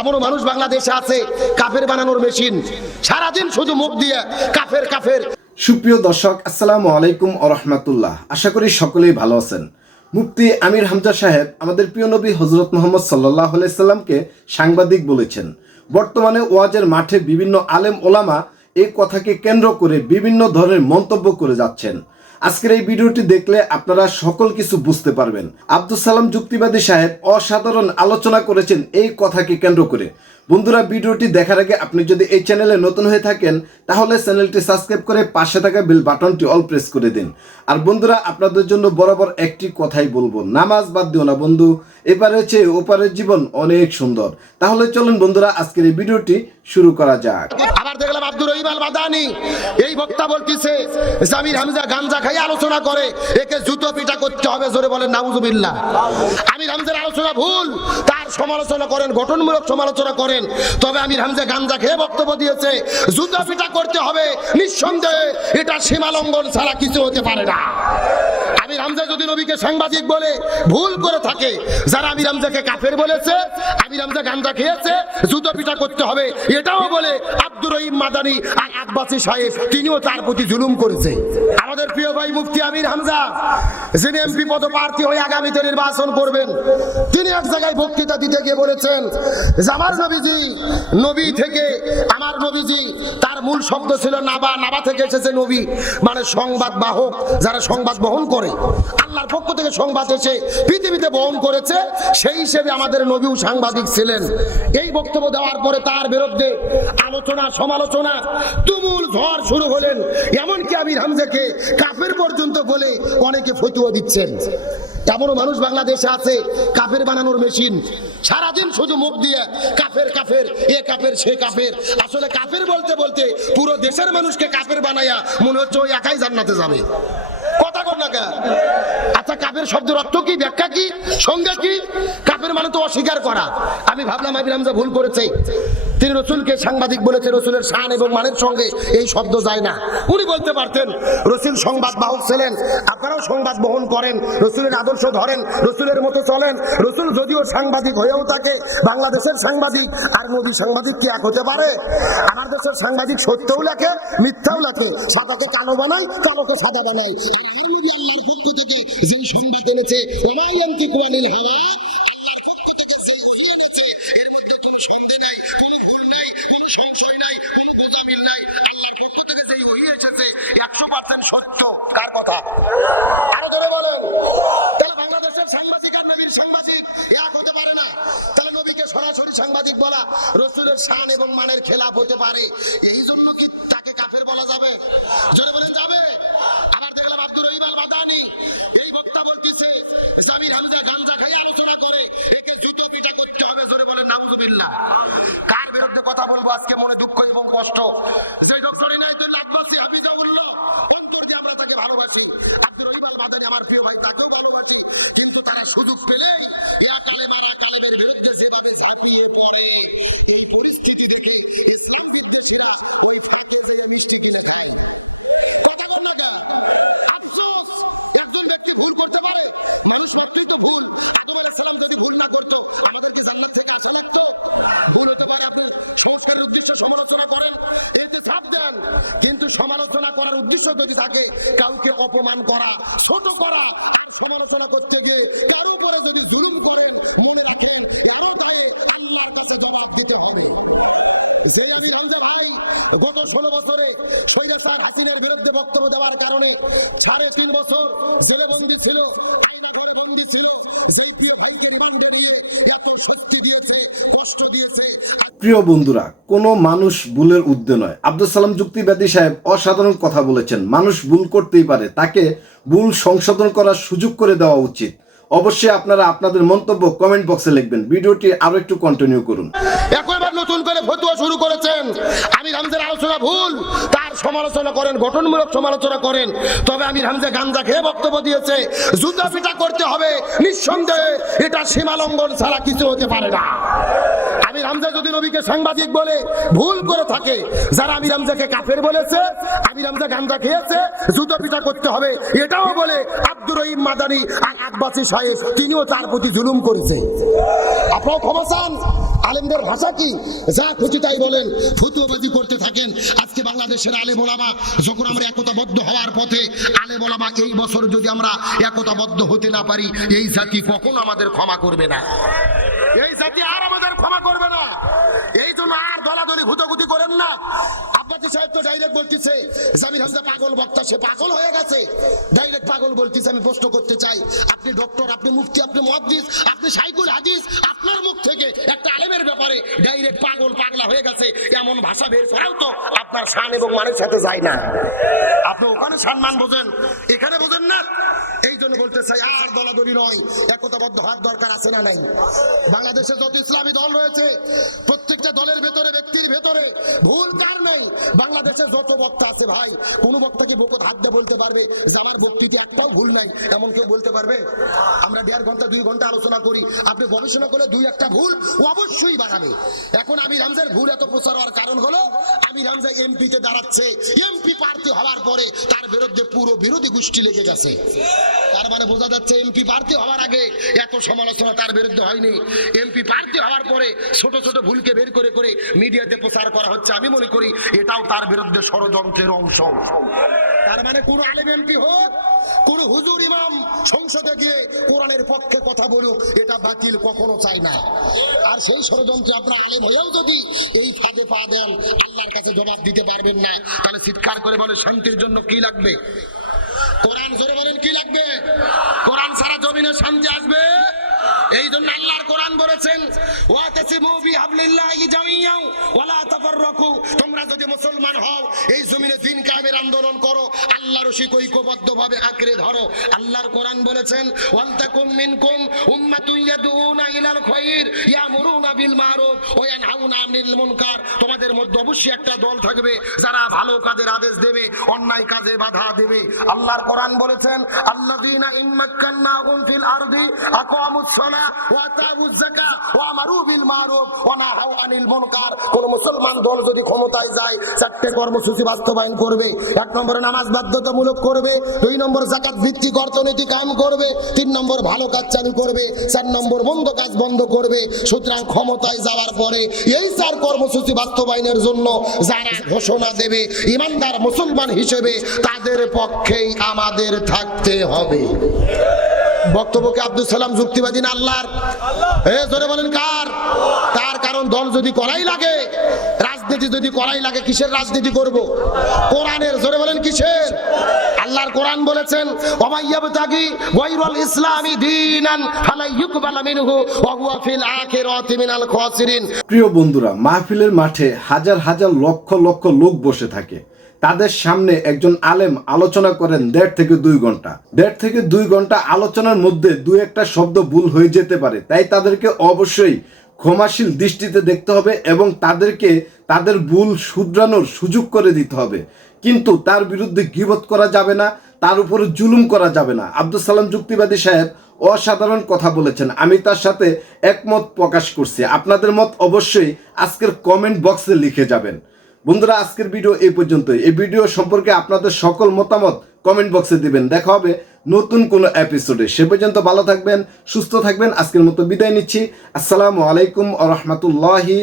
এমনও মানুষ বাংলাদেশে আছে, কাফের বানানোর মেশিন। সারাদিন শুধু মুখ দিয়ে কাফের কাফের। সুপ্রিয় দর্শক, আসসালামু আলাইকুম আরহামাতুল্লাহ আশা করি সকলেই ভালো আছেন। মুফতি আমির হামজা সাহেব আমাদের প্রিয় নবী হজরত মোহাম্মদ সাল্লাহ সাল্লামকে সাংবাদিক বলেছেন। বর্তমানে ওয়াজের মাঠে বিভিন্ন আলেম ওলামা এই কথাকে কেন্দ্র করে বিভিন্ন ধরনের মন্তব্য করে যাচ্ছেন। আজকের এই ভিডিওটি দেখলে আপনারা সকল কিছু বুঝতে পারবেন। আব্দুল সালাম যুক্তিবাদী সাহেব অসাধারণ আলোচনা করেছেন এই কথাকে কেন্দ্র করে। বন্ধুরা, ভিডিওটি দেখার আগে আপনি যদি এই চ্যানেলে নতুন হয়ে থাকেন, তাহলে চ্যানেলটি সাবস্ক্রাইব করে পাশে থাকা বেল বাটনটি অল প্রেস করে দিন। আর বন্ধুরা, আপনাদের জন্য বরাবর একটি কথাই বলব, নামাজ বাদ দিও না বন্ধু। এপারে চেয়ে ওপারের জীবন অনেক সুন্দর। তাহলে চলুন বন্ধুরা, আজকের এই ভিডিওটি শুরু করা যাক। আবার দেখলাম আব্দুর রহিম আল এই বক্তা বলতিছে, জামির হামজা গাঞ্জা খাই আলোচনা করে, একে জুতো পিটা করতে হবে জোরে বলেন, নাউজুবিল্লাহ। আমির হামজার আলোচনা ভুল, তার সমালোচনা করেন, গঠনমূলক সমালোচনা করেন। তবে আমির হামজা গাঞ্জা খেয়ে বক্তব্য দিয়েছে জুতো পিটা করতে হবে, নিঃসন্দেহে এটা সীমালঙ্ঘন ছাড়া কিছু হতে পারে না। আমির হামজা যদি নবীকে সাংবাদিক বলে ভুল করে থাকে, যারা আমির হামজাকে কাফের বলেছে, আমির হামজা গাঞ্জা খেয়েছে করতে হবে, এটাও বলে আব্দুর রহিম মাদানি আর আকবাসী সাহেব, তিনিও তার প্রতি জুলুম করেছে। আমাদের প্রিয় ভাই মুফতি আমির হামজা, যিনি এমপি পদপ্রার্থী হয়ে আগামীতে নির্বাচন করবেন, তিনি এক জায়গায় বক্তৃতা দিতে গিয়ে বলেছেন, যে আমার নবীজি। নবী থেকে আমার নবীজি, তার মূল শব্দ ছিল নাবা। নাবা থেকে এসেছে নবী। মানে সংবাদ বাহক যারা সংবাদ বহন করে। আল্লাহর পক্ষ থেকে সংবাদ এসে পৃথিবীতে বহন করেছে, সেই হিসেবে আমাদের নবীও সাংবাদিক ছিলেন। এই বক্তব্য দেওয়ার পরে তার বিরুদ্ধে আলোচনা, সমালোচনা, তুমুল ঝড় শুরু হলেন। এমনকি আমির হামজাকে কাফের পর্যন্ত বলে অনেকে ফতুয়া দিচ্ছেন। এমনও মানুষ বাংলাদেশে আছে, কাফের বানানোর মেশিন। সারাদিন শুধু মুখ দিয়ে কাফের কাফের, এ কাফের, সে কাফের। আসলে কাফের বলতে বলতে পুরো দেশের মানুষকে কাফের বানাইয়া মনে হচ্ছে ওই একাই জান্নাতে যাবে। আচ্ছা কাফের শব্দের অর্থ কি? ব্যাখ্যা কি? সঙ্গে কি? কাফের মানে তো অস্বীকার করা। আমি ভাবলাম আবির হামজা ভুল করেছে। তিনি রসুলকে সাংবাদিক বলেছে, রসুলের শান এবং মানের সঙ্গে এই শব্দ যায় না। উনি বলতে পারতেন, রসুল সংবাদ বাহক ছিলেন, আপনারাও সংবাদ বহন করেন, রসুলের আদর্শ ধরেন, রসুলের মতো চলেন। রসুল যদিও সাংবাদিক হয়েও থাকে, বাংলাদেশের সাংবাদিক আর নবী সাংবাদিক কি এক হতে পারে? আমার দেশের সাংবাদিক সত্যও লেখে, মিথ্যাও লেখে। সাদাকে কালো বানায় কালোকে সাদা বানায় আল্লাহর পক্ষ থেকে যে সংবাদ এনেছে হাওয়া সমালোচনা করার উদ্দেশ্য যদি থাকে, কাউকে অপমান করা, ছোট করা আর সমালোচনা করতে গিয়ে তার উপরে যদি জুলুম করেন, মনে রাখেন কাছে জবাব দিতে হবে? গত ষোলো বছরে হাসিনার বিরুদ্ধে বক্তব্য দেওয়ার কারণে সাড়ে তিন বছর জেলে বন্দি ছিল বন্দি ছিল যে প্রিয় বন্ধুরা, কোনো মানুষ ভুলের ঊর্ধ্বে নয়। আব্দুল সালাম যুক্তিবাদী সাহেব অসাধারণ কথা বলেছেন, মানুষ ভুল করতেই পারে, তাকে ভুল সংশোধন করার সুযোগ করে দেওয়া উচিত। অবশ্যই আপনারা আপনাদের মন্তব্য কমেন্ট বক্সে লিখবেন। ভিডিওটি আরও একটু কন্টিনিউ করুন। নতুন করে ফতুয়া শুরু করেছেন। আমির হামজার আলোচনা ভুল, তার সমালোচনা করেন, গঠনমূলক সমালোচনা করেন। তবে আমির হামজা গাঞ্জা খেয়ে বক্তব্য দিয়েছে পিটা করতে হবে, নিঃসন্দেহে এটা সীমালঙ্ঘন ছাড়া কিছু হতে পারে না। আমির হামজা যদি নবীকে সাংবাদিক বলে ভুল করে থাকে, যারা আমির হামজাকে কাফের বলেছে, আমির হামজা গাঞ্জা খেয়েছে, জুতো পিটা করতে হবে, এটাও বলে আব্দুর রহিম মাদানি আর আকবাসী সাহেব, তিনিও তার প্রতি জুলুম করেছে। আপনারাও ক্ষমা চান, আলেমদের ভাষা কি? যা খুশি তাই বলেন ফুতুবাজি করতে থাকেন, আজকে বাংলাদেশের আলেম ওলামা, যখন আমরা একতাবদ্ধ হওয়ার পথে, আলেম ওলামা, এই বছর যদি আমরা একতাবদ্ধ হতে না পারি, এই জাতি কখনো আমাদের ক্ষমা করবে না। জাতি আর আমাদের ক্ষমা করবে না। এই জন্য আর দলাদলি ঘুতগুতি করেন না। আব্বাসী সাহেব তো ডাইরেক্ট বলতেছে জামির হামজা পাগল বক্তা, সে পাগল হয়ে গেছে। ডাইরেক্ট পাগল বলতেছে, আমি প্রশ্ন করতে চাই। আপনি ডক্টর আপনি মুফতি, আপনি মুহাদ্দিস, আপনি সাইকুল হাদিস, আপনার মুখ থেকে একটা আলেমের ব্যাপারে ডাইরেক্ট পাগল, পাগলা হয়ে গেছে, এমন ভাষা বের করাও তো আপনার শান এবং মানের সাথে যায় না। আপনি ওখানে সম্মান বোঝেন, এখানে বোঝেন না। এই জন্য বলতে চাই, আর দলাদলি নয়, একতাবদ্ধ হওয়ার দরকার আছে না নাই? বাংলাদেশে যত ইসলামী দল রয়েছে, প্রত্যেকটা দলের ভেতরে, ব্যক্তির ভেতরে ভুল কার নেই। বাংলাদেশে যত বক্তা আছে ভাই, কোন বক্তাকে বুকত হাত দিয়ে বলতে পারবে যে আমার বক্তৃতা একটাও ভুল নাই, এমন কেউ বলতে পারবে? আমরা দেড় ঘণ্টা, দুই ঘণ্টা আলোচনা করি। আপনি গবেষণা করলে দুই একটা ভুল অবশ্যই বাড়াবে। এখন আমির হামজার ভুল এত প্রচার হওয়ার কারণ হলো হামজা এমপি তে দাঁড়াচ্ছে, এমপি প্রার্থী হওয়ার পরে তার বিরুদ্ধে পুরো বিরোধী গোষ্ঠী লেগে গেছে। তার মানে বোঝা যাচ্ছে এমপি প্রার্থী হওয়ার আগে এত সমালোচনা তার বিরুদ্ধে হয়নি। এমপি প্রার্থী হওয়ার পরে ছোট ছোট ভুলকে বের করে করে মিডিয়াতে প্রচার করা হচ্ছে। আমি মনে করি এটাও তার বিরুদ্ধে ষড়যন্ত্রের অংশ। তার মানে কোন আলেম এমপি হোক, কোন হুজুর, ইমাম সংসদে গিয়ে কোরআনের পক্ষে কথা বলুক, এটা বাতিল কখনো চাই না। আর সেই ষড়যন্ত্রে আপনার আলেম হয়েও যদি এই ফাঁদে পা দেন, আল্লাহর কাছে জবাব দিতে পারবেন না। তাহলে চিৎকার করে বলে, শান্তির জন্য কি লাগবে? কোরআন জোরে বলেন, কি লাগবে? কোরআন সারা জমিনে শান্তি আসবে? এই জন্য আল্লাহর কোরআন বলেছেন, ওয়াতাসিমু বিহাবলিল্লাহি জামিয়াও ওয়ালা তাফাররাকু। তোমরা যদি মুসলমান হও, এই দিন কায়েমের আন্দোলন করো, আল্লাহর শিক ঐক্যবদ্ধভাবে আঁকড়ে ধরো। আল্লাহর কোরআন বলেছেন, ওয়ালতাকুম মিনকুম উম্মাতুন ইয়াদউনা ইলাল খায়র ইয়ামুরুনা বিল মারুফ ওয়া ইয়ানহাউনা আনিল মুনকার। তোমাদের মধ্যে অবশ্যই একটা দল থাকবে, যারা ভালো কাজের আদেশ দেবে, অন্যায় কাজে বাধা দেবে। আল্লাহর কোরআন বলেছেন, আল্লাযীনা ইম্মাক্কান্নাহুম ফিল আরদি আকামুস সালাহ ওয়া আতাউজ যাকাত ওয়া আমারু বিল মারুফ ওয়া নাহাউ আনিল মুনকার। কোন মুসলমান দল যদি ক্ষমতায় যায়, চারটে কর্মসূচি বাস্তবায়ন করবে। এক নামাজ বাধ্যতামূলক করবে, দুই নম্বর জাকাত ভিত্তিক অর্থনীতি কায়েম করবে, তিন নম্বর ভালো কাজ চালু করবে, চার নম্বর কাজ বন্ধ করবে। সুতরাং ক্ষমতায় যাওয়ার পরে এই চার কর্মসূচি বাস্তবায়নের জন্য যারা ঘোষণা দেবে, ইমানদার মুসলমান হিসেবে তাদের পক্ষেই আমাদের থাকতে হবে। বক্তব্যকে আব্দুল সালাম যুক্তিবাদী না আল্লাহর? বলেন কার? তার কারণ দল যদি করাই লাগে রাজনীতি যদি করাই লাগে, কিসের রাজনীতি করব? কোরআনের, জোরে বলেন কিসের? আল্লাহর কোরআন বলেছেন ওমাইয়াবতাগি গায়রুল ইসলামি দীনান ফালা ইউকবালা মিনহু ওয়া হুয়া ফিল আখিরাতি মিনাল খাসিরিন। প্রিয় বন্ধুরা, মাহফিলের মাঠে হাজার হাজার লক্ষ লক্ষ লোক বসে থাকে। তাদের সামনে একজন আলেম আলোচনা করেন দেড় থেকে দুই ঘণ্টা। দেড় থেকে দুই ঘণ্টা আলোচনার মধ্যে দুই একটা শব্দ ভুল হয়ে যেতে পারে, তাই তাদেরকে অবশ্যই ক্ষমাশীল দৃষ্টিতে দেখতে হবে এবং তাদেরকে তাদের ভুল শুধরানোর সুযোগ করে দিতে হবে। কিন্তু তার বিরুদ্ধে গিবত করা যাবে না, তার উপরে জুলুম করা যাবে না। আব্দুল সালাম যুক্তিবাদী সাহেব অসাধারণ কথা বলেছেন, আমি তার সাথে একমত প্রকাশ করছি। আপনাদের মত অবশ্যই আজকের কমেন্ট বক্সে লিখে যাবেন। বন্ধুরা, আজকের ভিডিও এই পর্যন্তই। এই ভিডিও সম্পর্কে আপনাদের সকল মতামত কমেন্ট বক্সে দিবেন। দেখা হবে নতুন কোনো এপিসোডে সে পর্যন্ত ভালো থাকবেন, সুস্থ থাকবেন। আজকের মতো বিদায় নিচ্ছি। আসসালামু আলাইকুম আ রহমতুল্লাহি